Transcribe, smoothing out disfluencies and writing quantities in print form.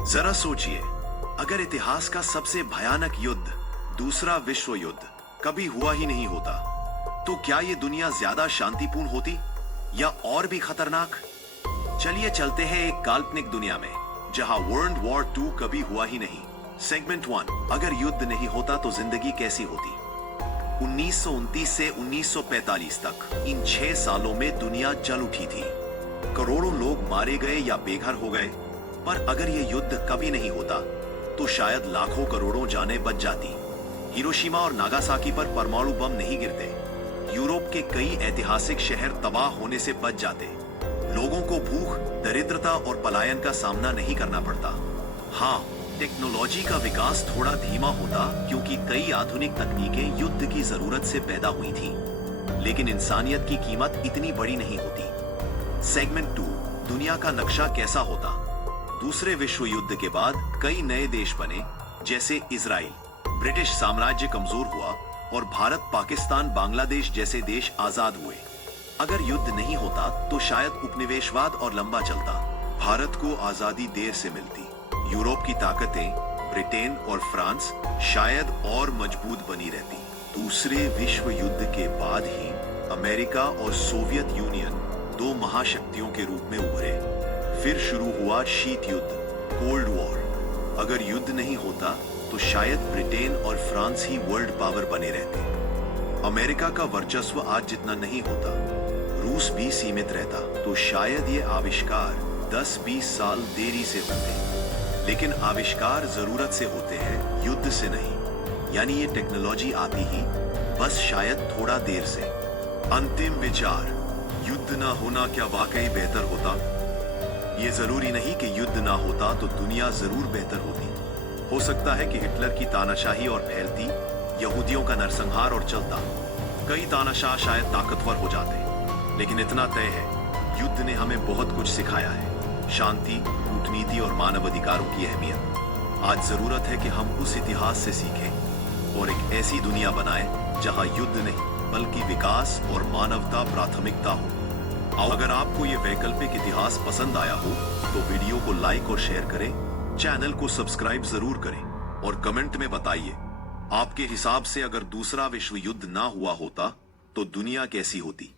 जरा सोचिए, अगर इतिहास का सबसे भयानक युद्ध, दूसरा विश्व युद्ध, कभी हुआ ही नहीं होता, तो क्या ये दुनिया ज्यादा शांतिपूर्ण होती या और भी खतरनाक? चलिए चलते हैं एक काल्पनिक दुनिया में जहां वर्ल्ड वॉर 2 कभी हुआ ही नहीं। सेगमेंट 1, अगर युद्ध नहीं होता तो जिंदगी कैसी होती? 1929 से 1945 तक इन 6 सालों में दुनिया जल उठी थी। करोड़ों लोग मारे गए या बेघर हो गए। पर अगर ये युद्ध कभी नहीं होता तो शायद लाखों करोड़ों जानें बच जाती। हिरोशिमा और नागासाकी पर परमाणु बम नहीं गिरते। यूरोप के कई ऐतिहासिक शहर तबाह होने से बच जाते। लोगों को भूख, दरिद्रता और पलायन का सामना नहीं करना पड़ता। हाँ, टेक्नोलॉजी का विकास थोड़ा धीमा होता क्योंकि कई आधुनिक तकनीकें युद्ध की जरूरत से पैदा हुई थी, लेकिन इंसानियत की कीमत इतनी बड़ी नहीं होती। सेगमेंट 2, दुनिया का नक्शा कैसा होता? दूसरे विश्व युद्ध के बाद कई नए देश बने, जैसे इजराइल। ब्रिटिश साम्राज्य कमजोर हुआ और भारत, पाकिस्तान, बांग्लादेश जैसे देश आजाद हुए। अगर युद्ध नहीं होता तो शायद उपनिवेशवाद और लंबा चलता। भारत को आजादी देर से मिलती। यूरोप की ताकतें, ब्रिटेन और फ्रांस शायद और मजबूत बनी रहती। दूसरे विश्व युद्ध के बाद ही अमेरिका और सोवियत यूनियन 2 महाशक्तियों के रूप में उभरे। फिर शुरू हुआ शीत युद्ध, कोल्ड वॉर। अगर युद्ध नहीं होता तो शायद ब्रिटेन और फ्रांस ही वर्ल्ड पावर बने रहते। अमेरिका का वर्चस्व आज जितना नहीं होता, रूस भी सीमित रहता, तो शायद ये आविष्कार 10-20 साल देरी से होते। लेकिन आविष्कार जरूरत से होते हैं, युद्ध से नहीं। यानी ये टेक्नोलॉजी आती ही बस शायद थोड़ा देर से। अंतिम विचार, युद्ध ना होना क्या वाकई बेहतर होता? ये जरूरी नहीं कि युद्ध ना होता तो दुनिया जरूर बेहतर होती। हो सकता है कि हिटलर की तानाशाही और फैलती, यहूदियों का नरसंहार और चलता। कई तानाशाह शायद ताकतवर हो जाते, लेकिन इतना तय है, युद्ध ने हमें बहुत कुछ सिखाया है। शांति, कूटनीति और मानवाधिकारों की अहमियत। आज जरूरत है कि हम उस इतिहास से सीखें और एक ऐसी दुनिया बनाएं जहां युद्ध नहीं बल्कि विकास और मानवता प्राथमिकता हो। अगर आपको ये वैकल्पिक इतिहास पसंद आया हो तो वीडियो को लाइक और शेयर करें, चैनल को सब्सक्राइब जरूर करें और कमेंट में बताइए, आपके हिसाब से अगर दूसरा विश्व युद्ध ना हुआ होता तो दुनिया कैसी होती?